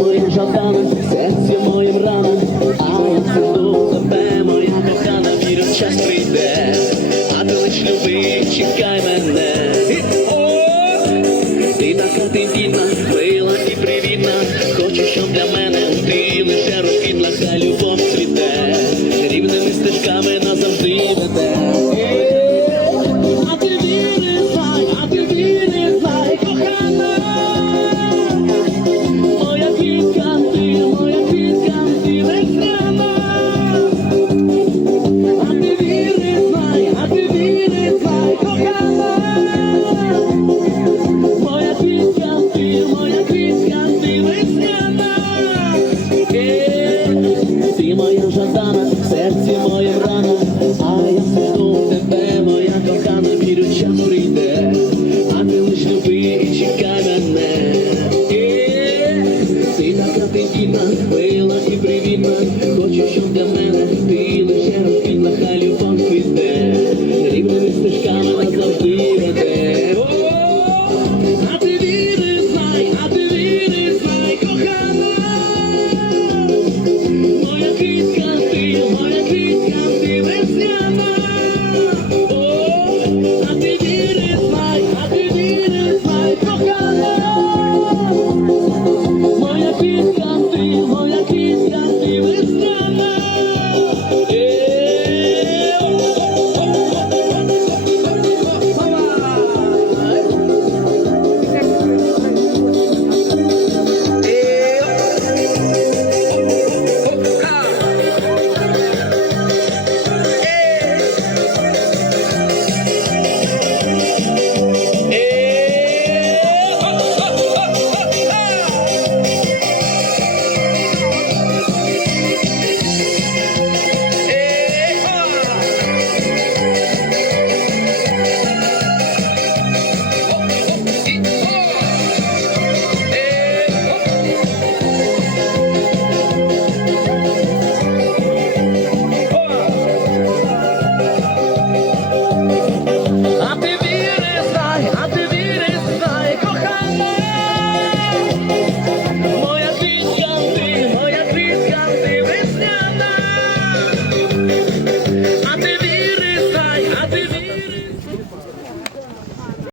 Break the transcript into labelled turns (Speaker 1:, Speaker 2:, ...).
Speaker 1: моя жадана, в серці моїм ранам, а я сиду тебе, моя кохана, вірю, час прийде, а ти лиш люби, чекай мене. Ти така тендітна, мила і привітна, хочу, щоб для мене Ти тендітна, мила і привітна, хочу, щоб для мене ти лише